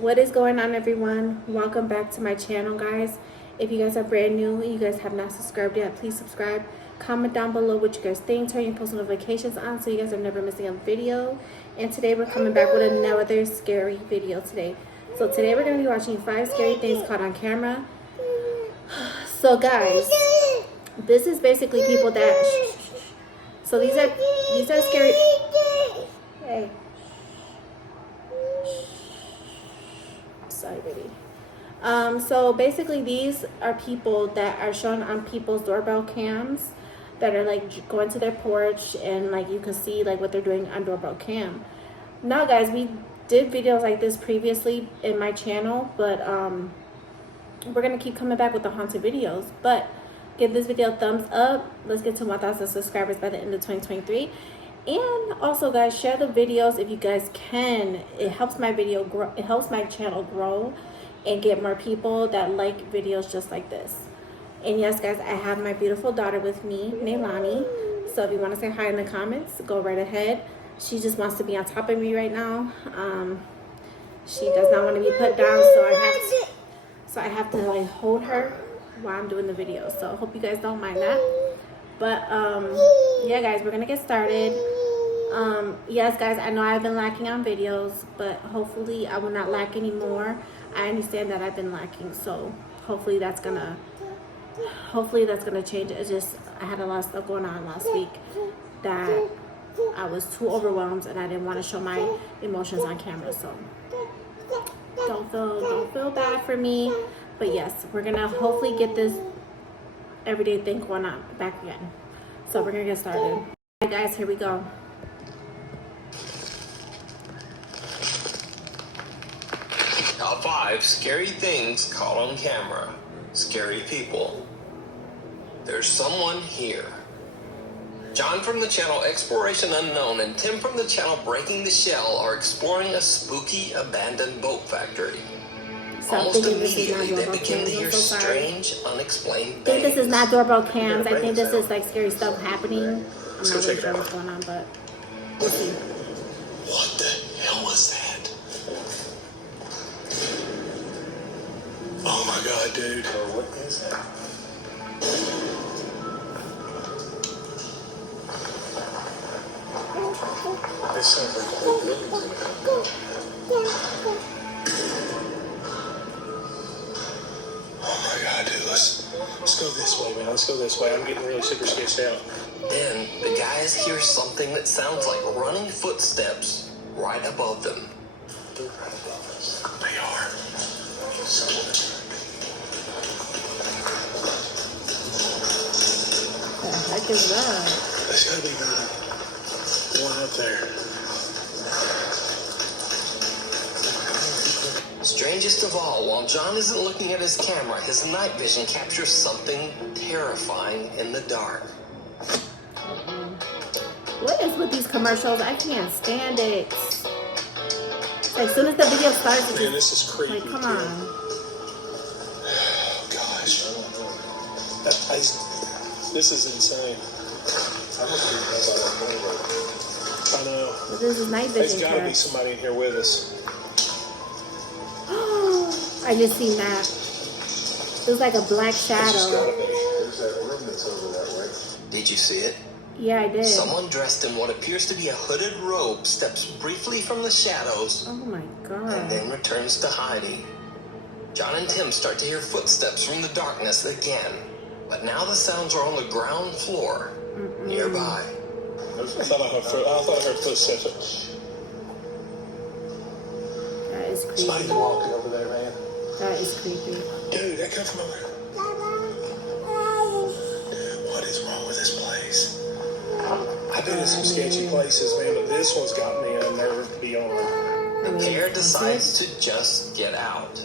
What is going on, everyone? Welcome back to my channel, guys. If you guys are brand new and you guys have not subscribed yet, please subscribe. Comment down below what you guys think. Turn your post notifications on so you guys are never missing a video. And today we're coming back with another scary video today. So today we're going to be watching 5 scary things caught on camera. So guys, this is basically people that... So these are scary... Hey. Sorry, baby. So basically these are people that are shown on people's doorbell cams that are like going to their porch, and like you can see like what they're doing on doorbell cam. Now guys, we did videos like this previously in my channel, but we're gonna keep coming back with the haunted videos. But give this video a thumbs up. Let's get to 1,000 subscribers by the end of 2023. And also guys, share the videos if you guys can. It helps my video grow, it helps my channel grow and get more people that like videos just like this. And yes guys, I have my beautiful daughter with me, Nailani. So if you want to say hi in the comments, go right ahead. She just wants to be on top of me right now. She does not want to be put down, so I have to like hold her while I'm doing the video. So I hope you guys don't mind that. But yeah guys, we're gonna get started. Yes guys, I know I've been lacking on videos, but hopefully I will not lack anymore. I understand that I've been lacking, so hopefully that's gonna change. It's just I had a lot of stuff going on last week that I was too overwhelmed and I didn't want to show my emotions on camera. So don't feel bad for me. But yes, we're gonna hopefully get this everyday thing going on back again. So we're gonna get started. All right guys, here we go. Top 5 scary things caught on camera. Scary people. There's someone here. John from the channel Exploration Unknown and Tim from the channel Breaking the Shell are exploring a spooky abandoned boat factory. Almost immediately, they begin to hear strange, unexplained bangs. I think this is not doorbell cams. I think this is like scary stuff happening. I'm not really sure what's going on, but we'll see. What the hell was that? Oh my god, dude. What is that? This sounds like whole buildings in it. Oh my god, dude, let's go this way, man. Let's go this way. I'm getting really super sketched out. Then the guys hear something that sounds like running footsteps right above them. They're right above us. They are. What the heck is that? There's gotta be one up there. Strangest of all, while John isn't looking at his camera, his night vision captures something terrifying in the dark. What is with these commercials? I can't stand it. As soon as the video starts, it's man, this is creepy. Like, come on. Oh gosh, this is insane. I know. But this is night vision. There's got to be somebody in here with us. I just seen that. It was like a black shadow. There's that room that's over that way. Did you see it? Yeah, I did. Someone dressed in what appears to be a hooded robe steps briefly from the shadows. Oh my god. And then returns to hiding. John and Tim start to hear footsteps from the darkness again. But now the sounds are on the ground floor, nearby. I thought I heard footsteps. That is creepy. Somebody's walking over there, man. That is creepy. Dude, that comes from over there. What is wrong with this place? I've been in some sketchy places, man, but this one's got me unnerved beyond. The pair decides to just get out.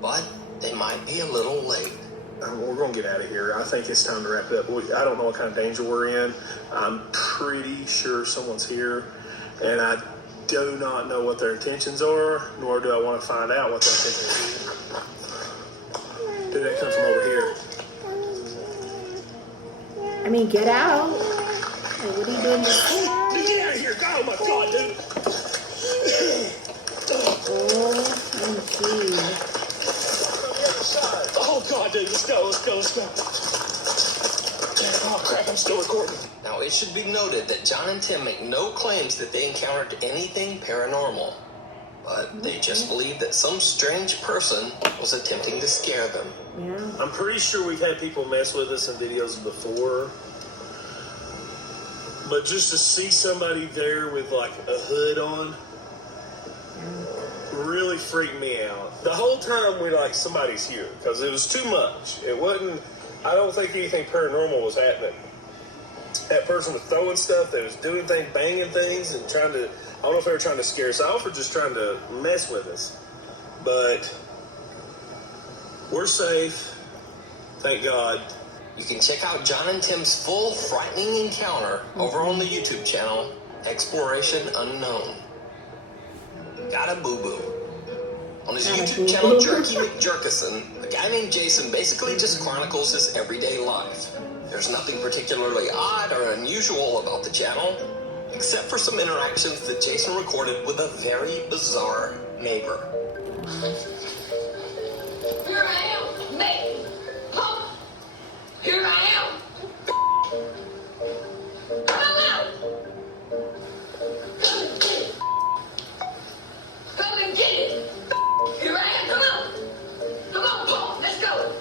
But they might be a little late. We're going to get out of here. I think it's time to wrap it up. I don't know what kind of danger we're in. I'm pretty sure someone's here, and I do not know what their intentions are, nor do I want to find out what their intentions are. Dude, that comes from over here. I mean, get out. Like, what are you doing this thing? Get out of here. Oh, my God, dude. Oh, my on, dude. Let's go. Oh, crap, I'm still recording. Now, it should be noted that John and Tim make no claims that they encountered anything paranormal. But they just believe that some strange person was attempting to scare them. Yeah. I'm pretty sure we've had people mess with us in videos before. But just to see somebody there with like a hood on really freaked me out. The whole time we like, somebody's here, because it was too much. It wasn't, I don't think anything paranormal was happening. That person was throwing stuff, they was doing things, banging things, and trying to, I don't know if they were trying to scare us off or just trying to mess with us. But we're safe, thank God. You can check out John and Tim's full frightening encounter over on the YouTube channel, Exploration Unknown. Got a boo-boo. On his YouTube channel, Jerky McJerkison, a guy named Jason basically just chronicles his everyday life. There's nothing particularly odd or unusual about the channel, except for some interactions that Jason recorded with a very bizarre neighbor. Here I am, mate. Huh? Here I am. Come out. Come and get it. Here I am. Come on. Come on, Paul. Let's go.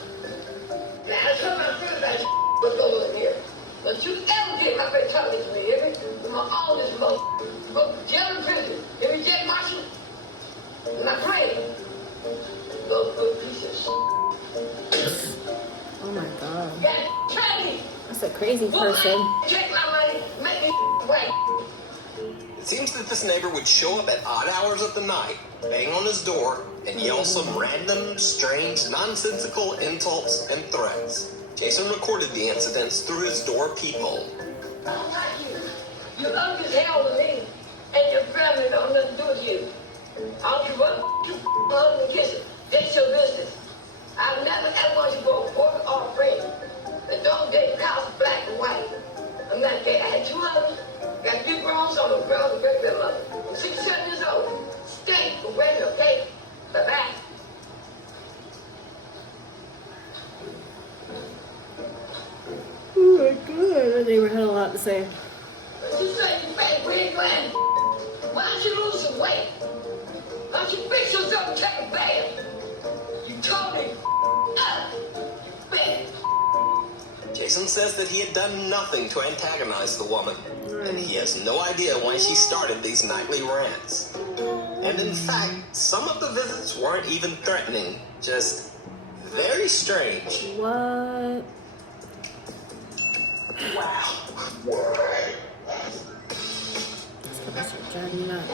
Now, let's come out through that. Let's go in here. Don't you ever get my face talking to me, hear me? I'm on all this mother. Go to jail and prison. Hear me, Jack Marshall? I'm not praying. Go good piece of shit. Oh my God. God, try me. That's a crazy person. Take my money, make me wait. It seems that this neighbor would show up at odd hours of the night, bang on his door, and yell some random, strange, nonsensical insults and threats. Jason recorded the incidents through his door peephole. I don't like you. You ugly as hell to me, and your family don't have nothing to do with you. I don't give a you hug and kiss it. That's your business. I've never ever wanted you for a quarter or a friend. And don't date cows black and white. I'm not gay. I had 2 others. Got 3 grown sons, a girl and a great grandmother. I'm 67 years old. Stay for wedding, okay? Bye-bye. Oh my God. The neighbor had a lot to say. But you say you fat wig man. Why don't you lose some weight? Why don't you fix yourself and take a bath? You told me up. You fat. Jason says that he had done nothing to antagonize the woman, and he has no idea why she started these nightly rants. And in fact, some of the visits weren't even threatening, just very strange. What? Wow. This gonna start driving me nuts.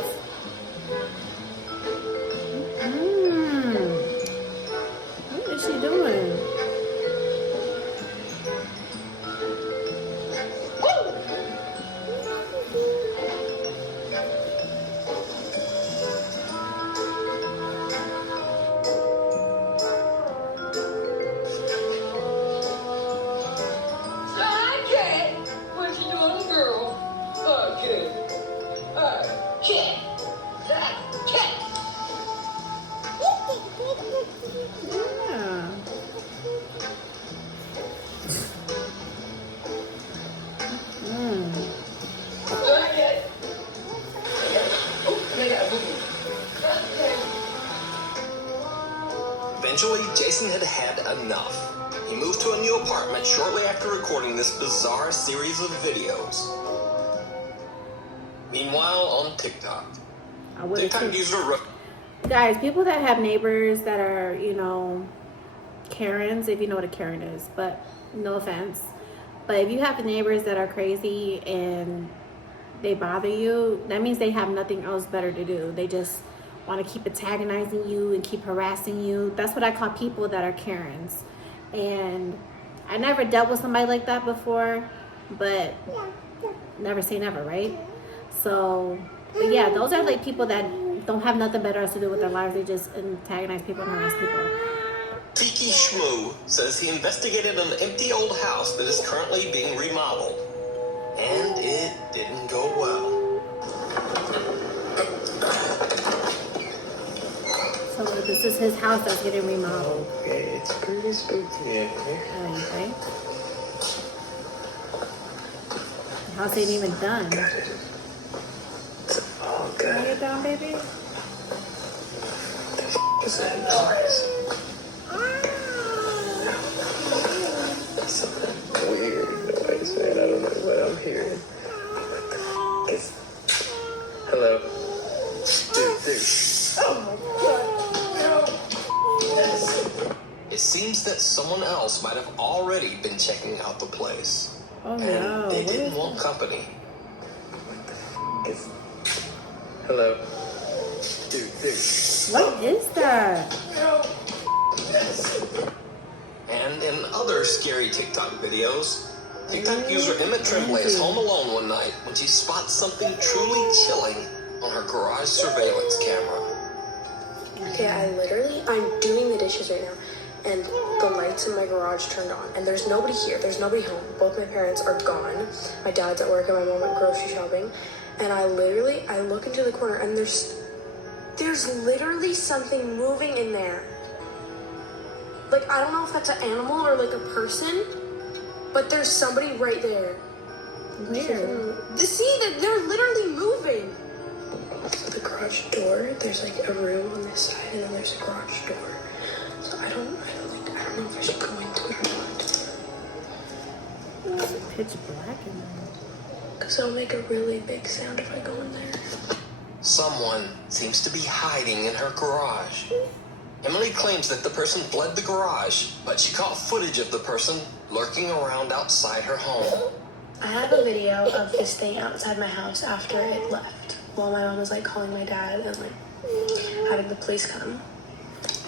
What is she doing? Yeah. Eventually, Jason had had enough. He moved to a new apartment shortly after recording this bizarre series of videos. Meanwhile, on TikTok, I would TikTok have user Guys, people that have neighbors that are, Karens, if you know what a Karen is, but no offense. But if you have neighbors that are crazy and they bother you, that means they have nothing else better to do. They just want to keep antagonizing you and keep harassing you. That's what I call people that are Karens. And I never dealt with somebody like that before, but never say never, right? So, but yeah, those are like people that don't have nothing better else to do with their lives. They just antagonize people and harass people. Tiki Shmoo says he investigated an empty old house that is currently being remodeled, and it didn't go well. So this is his house that's getting remodeled. Okay, it's pretty spooky in here. Oh, you think? The house ain't even done. It's all Are good. you done, baby? What's that noise? Some weird noise, man. I don't know what I'm hearing. What the is... Hello? Dude. It seems that someone else might have already been checking out the place. Oh, And no. they What didn't is want company. Is... Hello? Dude. What is that? And in other scary TikTok videos, TikTok user Emmett Tremblay is home alone one night when she spots something truly chilling on her garage surveillance camera. Okay, I'm doing the dishes right now, and the lights in my garage turned on, and there's nobody here, there's nobody home. Both my parents are gone. My dad's at work and my mom went grocery shopping, and I look into the corner, and there's literally something moving in there. Like, I don't know if that's an animal or like a person, but there's somebody right there. Weird. See, they're literally moving. So the garage door, there's like a room on this side, and then there's a garage door. So I don't know if I should go into it or not. It's pitch black in there. Because it'll make a really big sound if I go in there. Someone seems to be hiding in her garage. Emily claims that the person fled the garage, but she caught footage of the person lurking around outside her home. I have a video of this thing outside my house after it left, while my mom was like calling my dad and like having the police come.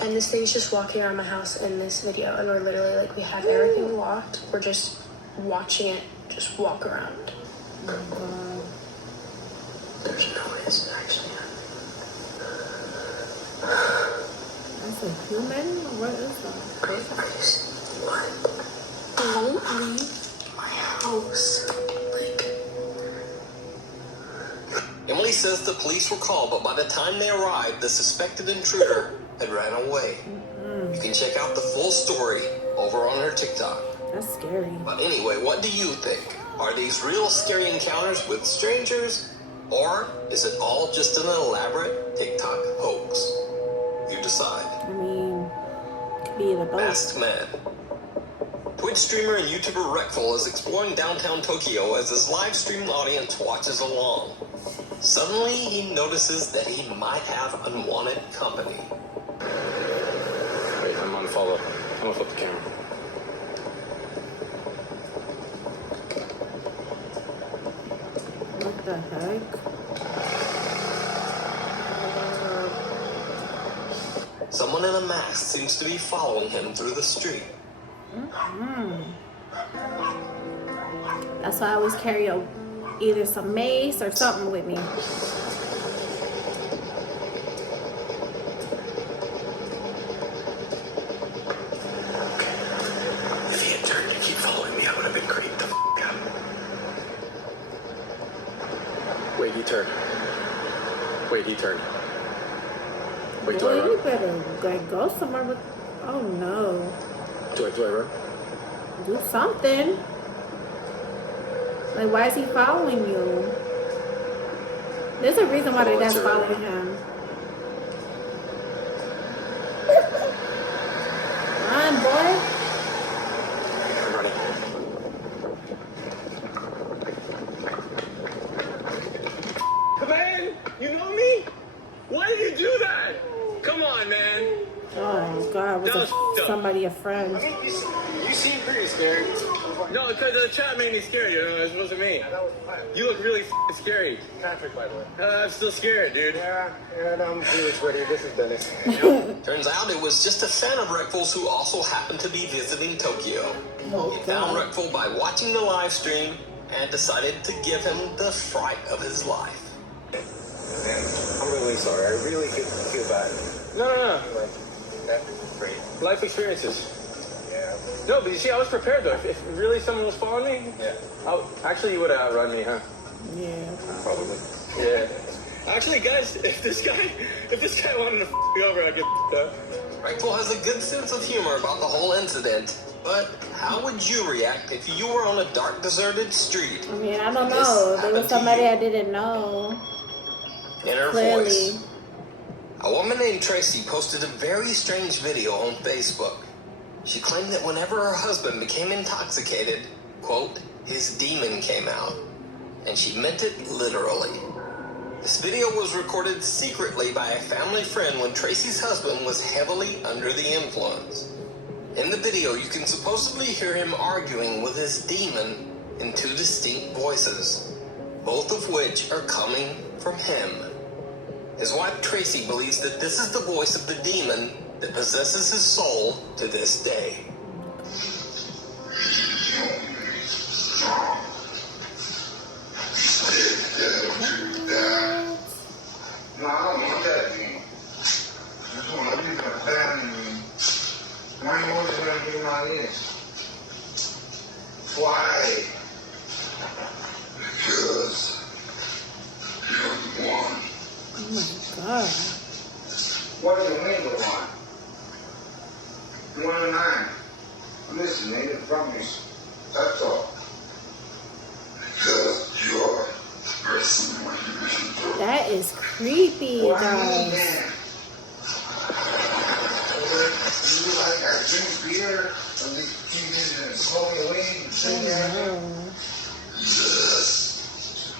And this thing's just walking around my house in this video, and we're literally like, we have everything locked. We're just watching it just walk around. There's noise actually. That's a human? What is that? What? They won't leave my house. Like, Emily says the police were called, but by the time they arrived, the suspected intruder had ran away. You can check out the full story over on her TikTok. That's scary. But anyway, what do you think? Are these real scary encounters with strangers? Or is it all just an elaborate TikTok hoax? You decide. I mean, it could be either both. Masked Man. Twitch streamer and YouTuber Reckful is exploring downtown Tokyo as his live streaming audience watches along. Suddenly, he notices that he might have unwanted company. Wait, I'm on follow. I'm gonna flip the camera. What the heck? Someone in a mask seems to be following him through the street. That's why I always carry either some mace or something with me. If he had turned to keep following me, I would have been creeped the out. Wait, he turned. Wait, do I Boy, run? you better like go somewhere with. Oh no. Do I run? Do something. Like, why is he following you? There's a reason why the guy's following him. Run, boy. I'm running. Man, you know me? Why did you do that? Come on, man. Oh God, was somebody a friend? I mean, you seem pretty scared. No, because the chat made me scared, you know, it wasn't me. You look really scary. Patrick, by the way. I'm still scared, dude. Yeah, and I'm really sweaty. This is Dennis. Turns out it was just a fan of Reckful's who also happened to be visiting Tokyo. He found Reckful by watching the live stream and decided to give him the fright of his life. Man, I'm really sorry. I really feel bad. No. Like, that's great. Life experiences. Yeah. No, but you see, I was prepared, though. If really someone was following me, Yeah. actually, you would have outrun me, huh? Yeah. Probably. Yeah. Actually, guys, if this guy wanted to me over, I'd get up. Frankful has a good sense of humor about the whole incident, but how would you react if you were on a dark, deserted street? I mean, I don't know. There was somebody I didn't know. In her Clearly. voice. A woman named Tracy posted a very strange video on Facebook. She claimed that whenever her husband became intoxicated, quote, his demon came out. And she meant it literally. This video was recorded secretly by a family friend when Tracy's husband was heavily under the influence. In the video, you can supposedly hear him arguing with his demon in two distinct voices, both of which are coming from him. His wife Tracy believes that this is the voice of the demon that possesses his soul to this day. No, I don't want that dream. I just want to leave my family dream. Why you always going to do my this? Why? Because you're the one. Oh my God. What do you mean the one? 1 and 9. Listen, nigga, promise. That's all. Because you're the person when you listen to. That is creepy, What do you mean, guys. man? You like I drink beer and these TVs and smoking weed and shit like that? Oh, Yes.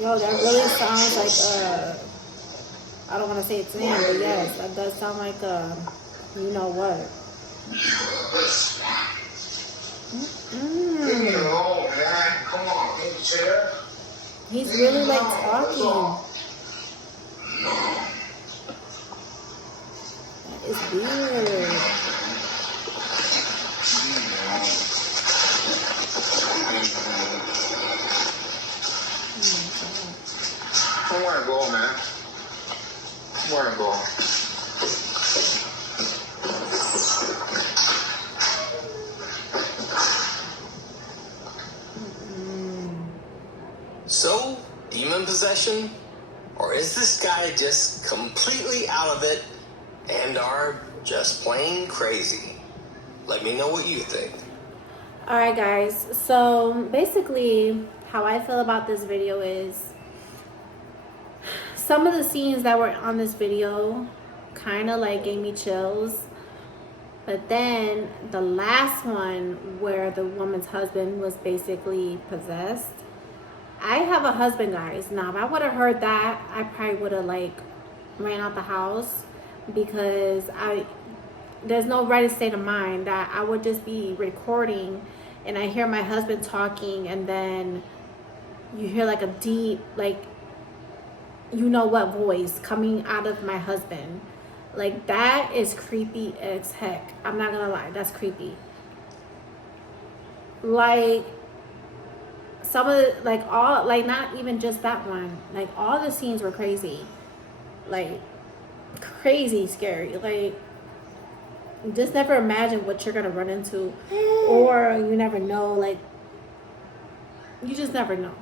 yo, that really sounds like I don't want to say its name, but yes, that does sound like you know what. Leave me alone, man. Come on, in the chair. He's really like talking. That is weird. I want to go, man. I want to go. So, demon possession? Or is this guy just completely out of it and are just plain crazy? Let me know what you think. Alright guys, so basically how I feel about this video is some of the scenes that were on this video kind of like gave me chills, but then the last one where the woman's husband was basically possessed, I have a husband, guys. Now if I would have heard that, I probably would have like ran out the house, because there's no right state of mind that I would just be recording and I hear my husband talking, and then you hear like a deep, like, you know what voice coming out of my husband. Like, that is creepy as heck. I'm not gonna lie, that's creepy. Like, some of the, like, all, like, not even just that one, like, all the scenes were crazy. Like, crazy scary. Like, just never imagine what you're gonna run into, or you never know. Like, you just never know.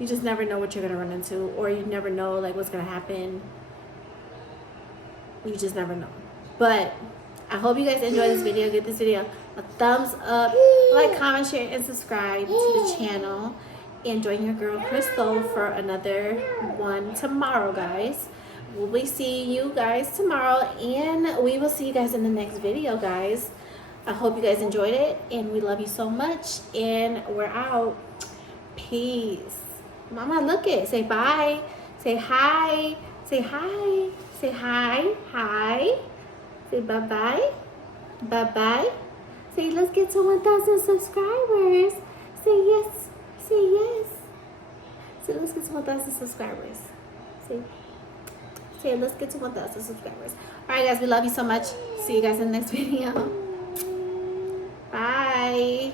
You just never know what you're gonna run into, or you never know like what's gonna happen. You just never know. But I hope you guys enjoy this video. Give this video a thumbs up, like, comment, share, and subscribe to the channel. And join your girl Crystal for another one tomorrow, guys. We'll be seeing you guys tomorrow, and we will see you guys in the next video, guys. I hope you guys enjoyed it, and we love you so much, and we're out. Peace. Mama, look it. Say bye. Say hi. Say hi. Say hi. Hi. Say bye-bye. Bye-bye. Say let's get to 1,000 subscribers. Say yes. Say yes. Say let's get to 1,000 subscribers. Say let's get to 1,000 subscribers. Alright guys, we love you so much. See you guys in the next video. Bye.